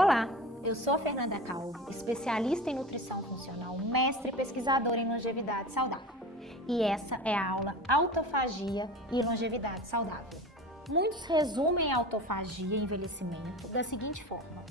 Olá, eu sou a Fernanda Calvo, especialista em nutrição funcional, mestre e pesquisadora em longevidade saudável. E essa é a aula Autofagia e Longevidade Saudável. Muitos resumem a autofagia e envelhecimento da seguinte forma: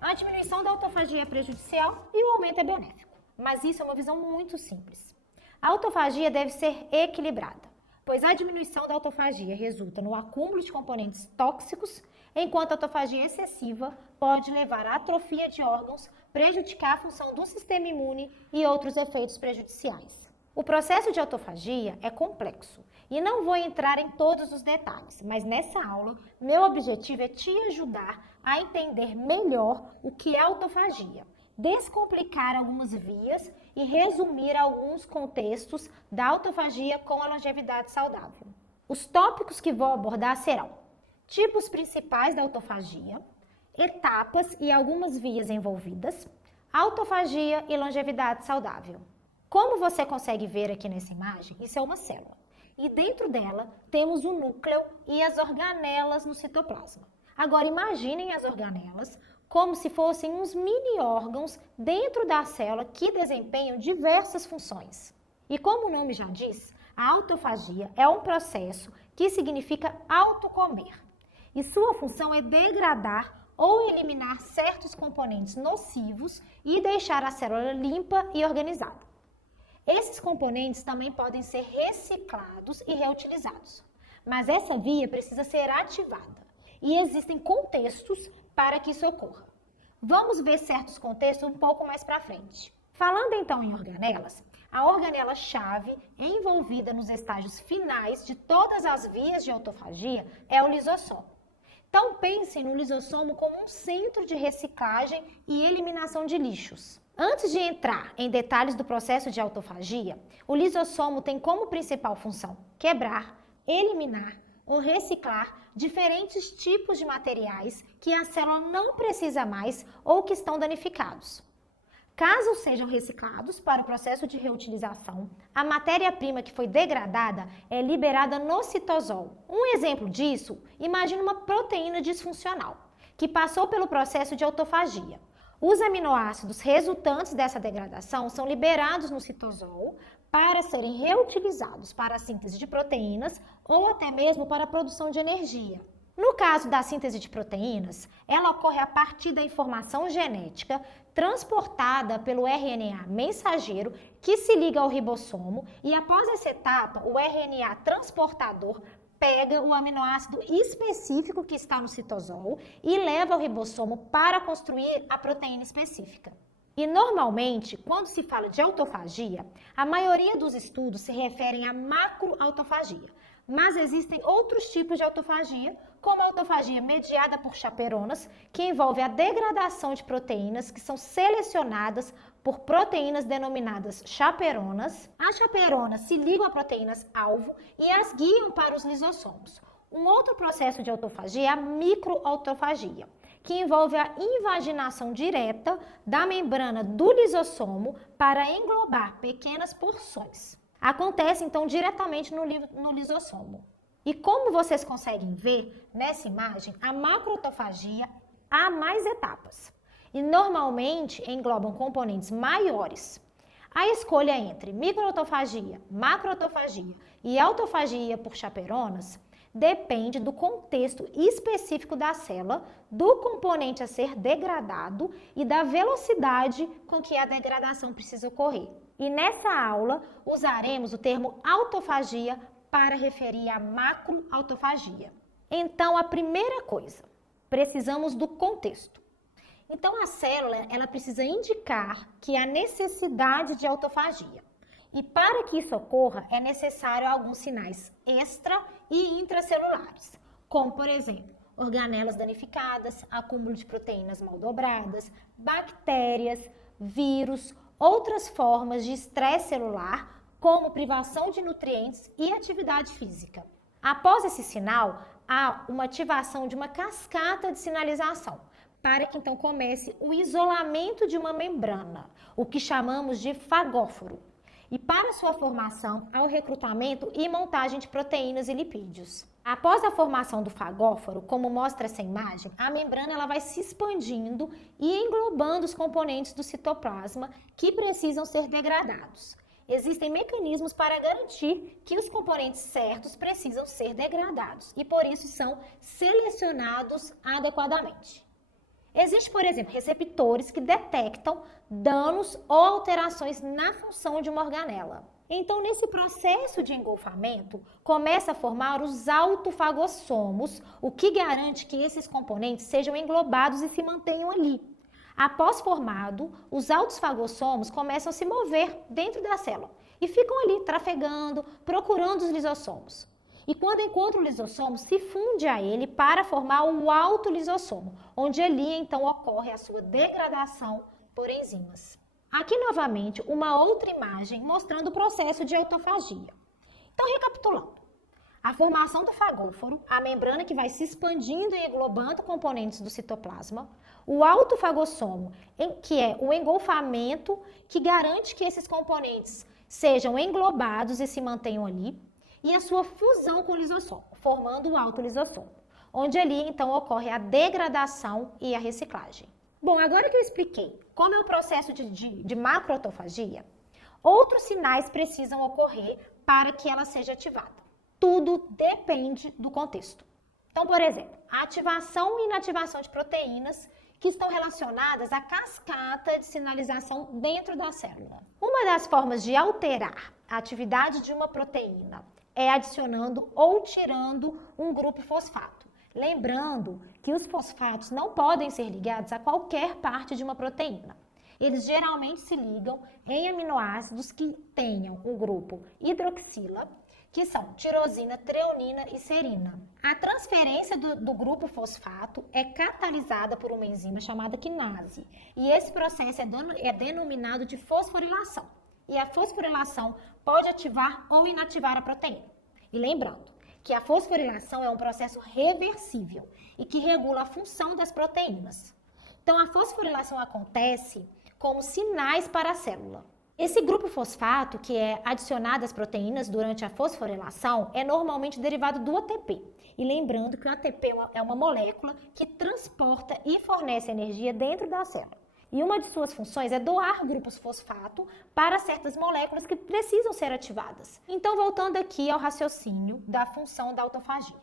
a diminuição da autofagia é prejudicial e o aumento é benéfico. Mas isso é uma visão muito simples. A autofagia deve ser equilibrada, pois a diminuição da autofagia resulta no acúmulo de componentes tóxicos, enquanto a autofagia excessiva pode levar à atrofia de órgãos, prejudicar a função do sistema imune e outros efeitos prejudiciais. O processo de autofagia é complexo e não vou entrar em todos os detalhes, mas nessa aula, meu objetivo é te ajudar a entender melhor o que é autofagia, descomplicar algumas vias e resumir alguns contextos da autofagia com a longevidade saudável. Os tópicos que vou abordar serão tipos principais da autofagia, etapas e algumas vias envolvidas, autofagia e longevidade saudável. Como você consegue ver aqui nessa imagem, isso é uma célula. E dentro dela temos o núcleo e as organelas no citoplasma. Agora imaginem as organelas como se fossem uns mini órgãos dentro da célula que desempenham diversas funções. E como o nome já diz, a autofagia é um processo que significa autocomer. E sua função é degradar ou eliminar certos componentes nocivos e deixar a célula limpa e organizada. Esses componentes também podem ser reciclados e reutilizados, mas essa via precisa ser ativada e existem contextos para que isso ocorra. Vamos ver certos contextos um pouco mais para frente. Falando então em organelas, a organela-chave envolvida nos estágios finais de todas as vias de autofagia é o lisossomo. Então pensem no lisossomo como um centro de reciclagem e eliminação de lixos. Antes de entrar em detalhes do processo de autofagia, o lisossomo tem como principal função quebrar, eliminar ou reciclar diferentes tipos de materiais que a célula não precisa mais ou que estão danificados. Caso sejam reciclados para o processo de reutilização, a matéria-prima que foi degradada é liberada no citosol. Um exemplo disso, imagine uma proteína disfuncional, que passou pelo processo de autofagia. Os aminoácidos resultantes dessa degradação são liberados no citosol para serem reutilizados para a síntese de proteínas ou até mesmo para a produção de energia. No caso da síntese de proteínas, ela ocorre a partir da informação genética transportada pelo RNA mensageiro que se liga ao ribossomo e após essa etapa, o RNA transportador pega o aminoácido específico que está no citosol e leva ao ribossomo para construir a proteína específica. E normalmente, quando se fala de autofagia, a maioria dos estudos se referem à macroautofagia. Mas existem outros tipos de autofagia, como a autofagia mediada por chaperonas, que envolve a degradação de proteínas que são selecionadas por proteínas denominadas chaperonas. As chaperonas se ligam a proteínas-alvo e as guiam para os lisossomos. Um outro processo de autofagia é a microautofagia, que envolve a invaginação direta da membrana do lisossomo para englobar pequenas porções. Acontece, então, diretamente no lisossomo. E como vocês conseguem ver nessa imagem, a macroautofagia há mais etapas. E normalmente englobam componentes maiores. A escolha entre microautofagia, macroautofagia e autofagia por chaperonas depende do contexto específico da célula, do componente a ser degradado e da velocidade com que a degradação precisa ocorrer. E nessa aula usaremos o termo autofagia para referir à macroautofagia. Então, a primeira coisa, precisamos do contexto. Então, a célula ela precisa indicar que há necessidade de autofagia. E para que isso ocorra, é necessário alguns sinais extra e intracelulares, como, por exemplo, organelas danificadas, acúmulo de proteínas mal dobradas, bactérias, vírus, outras formas de estresse celular, como privação de nutrientes e atividade física. Após esse sinal, há uma ativação de uma cascata de sinalização, para que então comece o isolamento de uma membrana, o que chamamos de fagóforo. E para sua formação, há o recrutamento e montagem de proteínas e lipídios. Após a formação do fagóforo, como mostra essa imagem, a membrana ela vai se expandindo e englobando os componentes do citoplasma que precisam ser degradados. Existem mecanismos para garantir que os componentes certos precisam ser degradados e, por isso, são selecionados adequadamente. Existem, por exemplo, receptores que detectam danos ou alterações na função de uma organela. Então, nesse processo de engolfamento, começa a formar os autofagossomos, o que garante que esses componentes sejam englobados e se mantenham ali. Após formado, os autofagossomos começam a se mover dentro da célula e ficam ali trafegando, procurando os lisossomos. E quando encontra o lisossomo, se funde a ele para formar o autolisossomo, onde ali então ocorre a sua degradação por enzimas. Aqui novamente uma outra imagem mostrando o processo de autofagia. Então, recapitulando. A formação do fagóforo, a membrana que vai se expandindo e englobando componentes do citoplasma, o autofagossomo, que é o engolfamento que garante que esses componentes sejam englobados e se mantenham ali, e a sua fusão com o lisossomo, formando o autolisossomo, onde ali então ocorre a degradação e a reciclagem. Bom, agora que eu expliquei como é o processo de macroautofagia, outros sinais precisam ocorrer para que ela seja ativada. Tudo depende do contexto. Então, por exemplo, a ativação e inativação de proteínas que estão relacionadas à cascata de sinalização dentro da célula. Uma das formas de alterar a atividade de uma proteína é adicionando ou tirando um grupo fosfato. Lembrando que os fosfatos não podem ser ligados a qualquer parte de uma proteína. Eles geralmente se ligam em aminoácidos que tenham o grupo hidroxila, que são tirosina, treonina e serina. A transferência do grupo fosfato é catalisada por uma enzima chamada quinase. E esse processo é denominado de fosforilação. E a fosforilação pode ativar ou inativar a proteína. E lembrando que a fosforilação é um processo reversível e que regula a função das proteínas. Então, a fosforilação acontece como sinais para a célula. Esse grupo fosfato, que é adicionado às proteínas durante a fosforilação, é normalmente derivado do ATP. E lembrando que o ATP é uma molécula que transporta e fornece energia dentro da célula. E uma de suas funções é doar grupos fosfato para certas moléculas que precisam ser ativadas. Então, voltando aqui ao raciocínio da função da autofagia.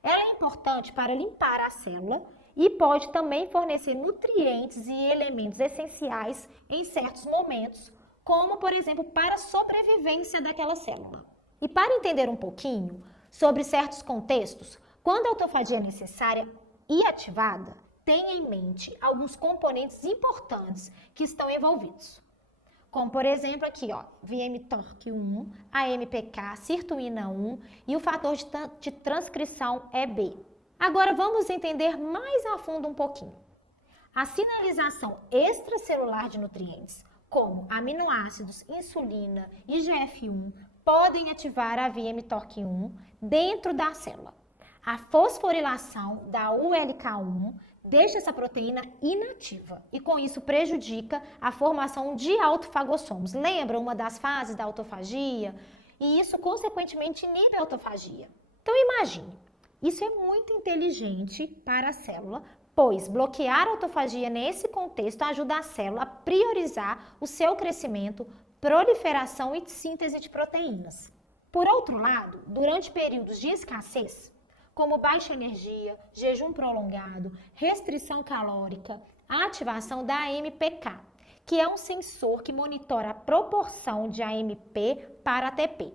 Ela é importante para limpar a célula e pode também fornecer nutrientes e elementos essenciais em certos momentos, como, por exemplo, para a sobrevivência daquela célula. E para entender um pouquinho sobre certos contextos, quando a autofagia é necessária e ativada, tenha em mente alguns componentes importantes que estão envolvidos. Como, por exemplo, aqui, ó, mTORC1, AMPK, sirtuína 1 e o fator de transcrição EB. Agora, vamos entender mais a fundo um pouquinho. A sinalização extracelular de nutrientes, como aminoácidos, insulina e IGF-1, podem ativar a via mTORC1 dentro da célula. A fosforilação da ULK1 deixa essa proteína inativa e com isso prejudica a formação de autofagossomos. Lembra uma das fases da autofagia? E isso consequentemente inibe a autofagia. Então imagine, isso é muito inteligente para a célula, pois bloquear a autofagia nesse contexto ajuda a célula a priorizar o seu crescimento, proliferação e síntese de proteínas. Por outro lado, durante períodos de escassez, como baixa energia, jejum prolongado, restrição calórica, a ativação da AMPK, que é um sensor que monitora a proporção de AMP para ATP.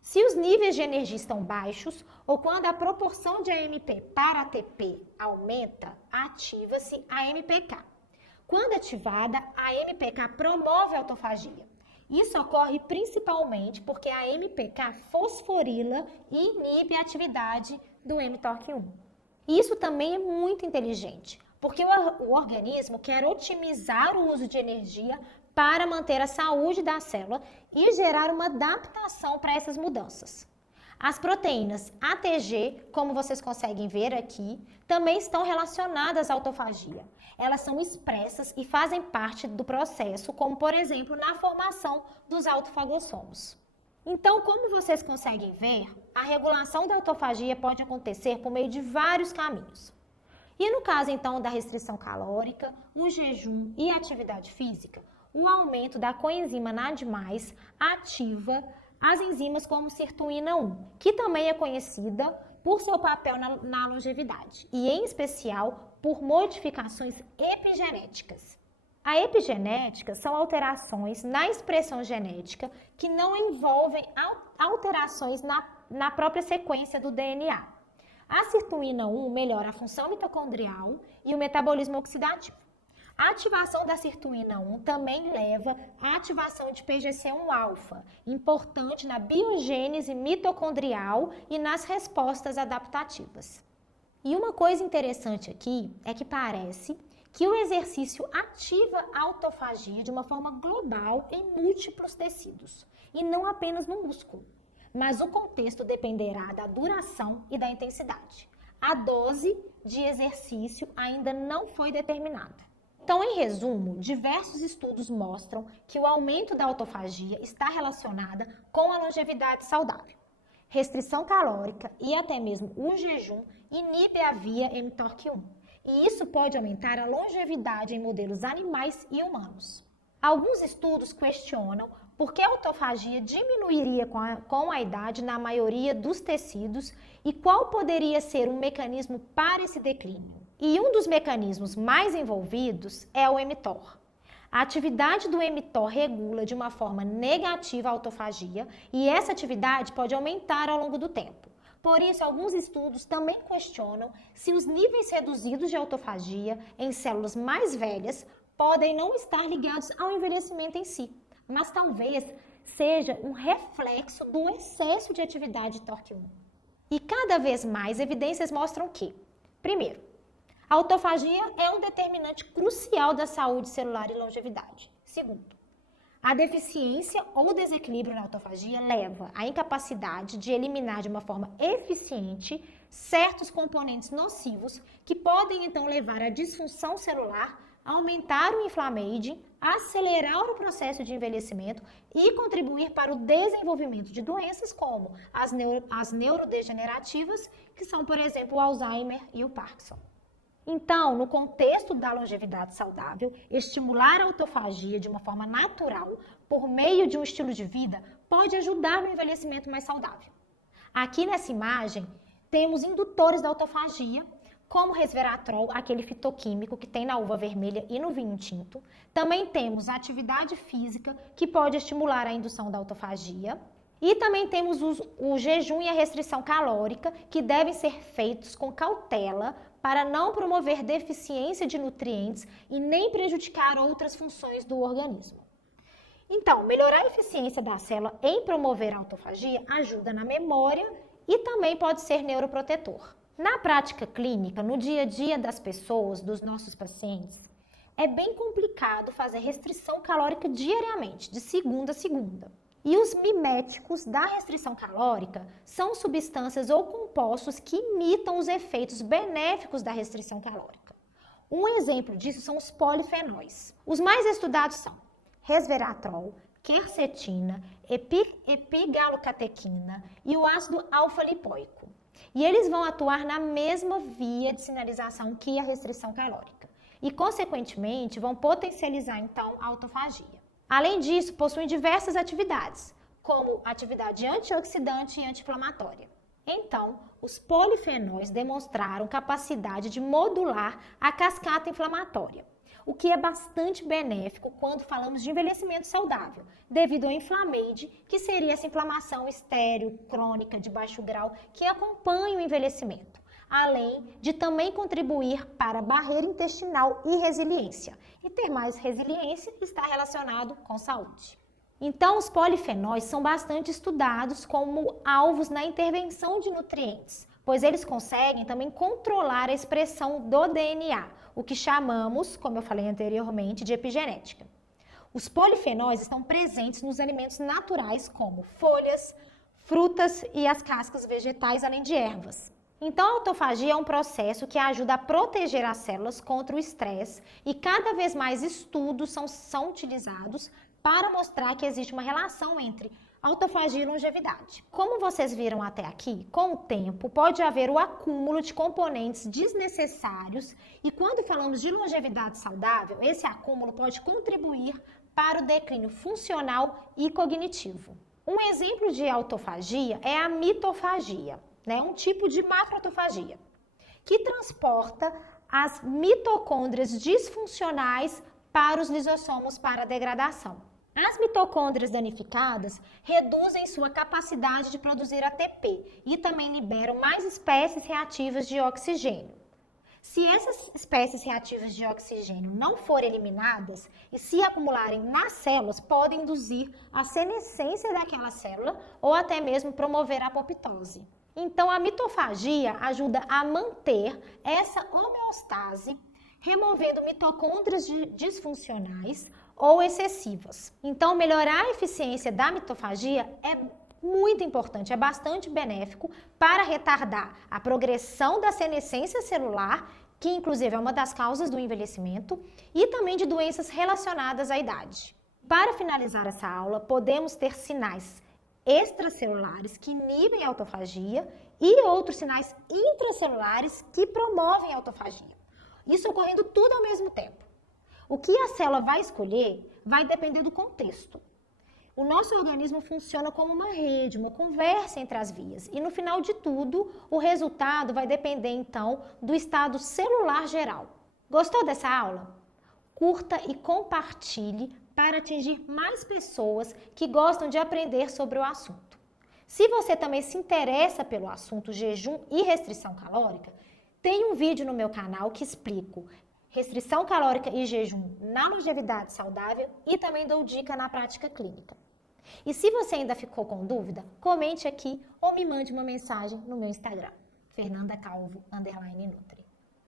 Se os níveis de energia estão baixos ou quando a proporção de AMP para ATP aumenta, ativa-se a AMPK. Quando ativada, a AMPK promove a autofagia. Isso ocorre principalmente porque a AMPK fosforila e inibe a atividade do mTORC1. Isso também é muito inteligente, porque o organismo quer otimizar o uso de energia para manter a saúde da célula e gerar uma adaptação para essas mudanças. As proteínas ATG, como vocês conseguem ver aqui, também estão relacionadas à autofagia. Elas são expressas e fazem parte do processo, como por exemplo na formação dos autofagossomos. Então, como vocês conseguem ver, a regulação da autofagia pode acontecer por meio de vários caminhos. E no caso, então, da restrição calórica, o jejum e a atividade física, o aumento da coenzima NAD+, ativa as enzimas como sirtuína 1, que também é conhecida por seu papel na longevidade, e em especial por modificações epigenéticas. A epigenética são alterações na expressão genética que não envolvem alterações na própria sequência do DNA. A sirtuína 1 melhora a função mitocondrial e o metabolismo oxidativo. A ativação da sirtuína 1 também leva à ativação de PGC1-alfa, importante na biogênese mitocondrial e nas respostas adaptativas. E uma coisa interessante aqui é que parece que o exercício ativa a autofagia de uma forma global em múltiplos tecidos, e não apenas no músculo. Mas o contexto dependerá da duração e da intensidade. A dose de exercício ainda não foi determinada. Então, em resumo, diversos estudos mostram que o aumento da autofagia está relacionada com a longevidade saudável. Restrição calórica e até mesmo o jejum inibe a via mTORC1. E isso pode aumentar a longevidade em modelos animais e humanos. Alguns estudos questionam por que a autofagia diminuiria com a idade na maioria dos tecidos e qual poderia ser um mecanismo para esse declínio. E um dos mecanismos mais envolvidos é o mTOR. A atividade do mTOR regula de uma forma negativa a autofagia e essa atividade pode aumentar ao longo do tempo. Por isso, alguns estudos também questionam se os níveis reduzidos de autofagia em células mais velhas podem não estar ligados ao envelhecimento em si, mas talvez seja um reflexo do excesso de atividade TORC1. E cada vez mais evidências mostram que, primeiro, a autofagia é um determinante crucial da saúde celular e longevidade. Segundo, a deficiência ou desequilíbrio na autofagia leva à incapacidade de eliminar de uma forma eficiente certos componentes nocivos que podem então levar à disfunção celular, aumentar o inflamaging, acelerar o processo de envelhecimento e contribuir para o desenvolvimento de doenças como as neurodegenerativas, que são, por exemplo, o Alzheimer e o Parkinson. Então, no contexto da longevidade saudável, estimular a autofagia de uma forma natural, por meio de um estilo de vida, pode ajudar no envelhecimento mais saudável. Aqui nessa imagem, temos indutores da autofagia, como o resveratrol, aquele fitoquímico que tem na uva vermelha e no vinho tinto. Também temos a atividade física, que pode estimular a indução da autofagia. E também temos o jejum e a restrição calórica, que devem ser feitos com cautela para não promover deficiência de nutrientes e nem prejudicar outras funções do organismo. Então, melhorar a eficiência da célula em promover a autofagia ajuda na memória e também pode ser neuroprotetor. Na prática clínica, no dia a dia das pessoas, dos nossos pacientes, é bem complicado fazer restrição calórica diariamente, de segunda a segunda. E os miméticos da restrição calórica são substâncias ou compostos que imitam os efeitos benéficos da restrição calórica. Um exemplo disso são os polifenóis. Os mais estudados são resveratrol, quercetina, epigalocatequina e o ácido alfa-lipoico. E eles vão atuar na mesma via de sinalização que a restrição calórica. E, consequentemente, vão potencializar, então, a autofagia. Além disso, possuem diversas atividades, como atividade antioxidante e anti-inflamatória. Então, os polifenóis demonstraram capacidade de modular a cascata inflamatória, o que é bastante benéfico quando falamos de envelhecimento saudável, devido ao inflamage, que seria essa inflamação estéril, crônica, de baixo grau, que acompanha o envelhecimento, além de também contribuir para a barreira intestinal e resiliência. E ter mais resiliência está relacionado com saúde. Então, os polifenóis são bastante estudados como alvos na intervenção de nutrientes, pois eles conseguem também controlar a expressão do DNA, o que chamamos, como eu falei anteriormente, de epigenética. Os polifenóis estão presentes nos alimentos naturais, como folhas, frutas e as cascas vegetais, além de ervas. Então, a autofagia é um processo que ajuda a proteger as células contra o estresse e cada vez mais estudos são utilizados para mostrar que existe uma relação entre Autofagia e longevidade. Como vocês viram até aqui, com o tempo pode haver o acúmulo de componentes desnecessários e quando falamos de longevidade saudável, esse acúmulo pode contribuir para o declínio funcional e cognitivo. Um exemplo de autofagia é a mitofagia, um tipo de macroautofagia, que transporta as mitocôndrias disfuncionais para os lisossomos para a degradação. As mitocôndrias danificadas reduzem sua capacidade de produzir ATP e também liberam mais espécies reativas de oxigênio. Se essas espécies reativas de oxigênio não forem eliminadas e se acumularem nas células, podem induzir a senescência daquela célula ou até mesmo promover a apoptose. Então, a mitofagia ajuda a manter essa homeostase, removendo mitocôndrias disfuncionais ou excessivas. Então, melhorar a eficiência da mitofagia é muito importante, é bastante benéfico para retardar a progressão da senescência celular, que inclusive é uma das causas do envelhecimento, e também de doenças relacionadas à idade. Para finalizar essa aula, podemos ter sinais extracelulares que inibem a autofagia e outros sinais intracelulares que promovem a autofagia. Isso ocorrendo tudo ao mesmo tempo. O que a célula vai escolher vai depender do contexto. O nosso organismo funciona como uma rede, uma conversa entre as vias. E no final de tudo, o resultado vai depender, então, do estado celular geral. Gostou dessa aula? Curta e compartilhe para atingir mais pessoas que gostam de aprender sobre o assunto. Se você também se interessa pelo assunto jejum e restrição calórica, tem um vídeo no meu canal que explico restrição calórica e jejum na longevidade saudável e também dou dica na prática clínica. E se você ainda ficou com dúvida, comente aqui ou me mande uma mensagem no meu Instagram, fernandacalvo_nutri.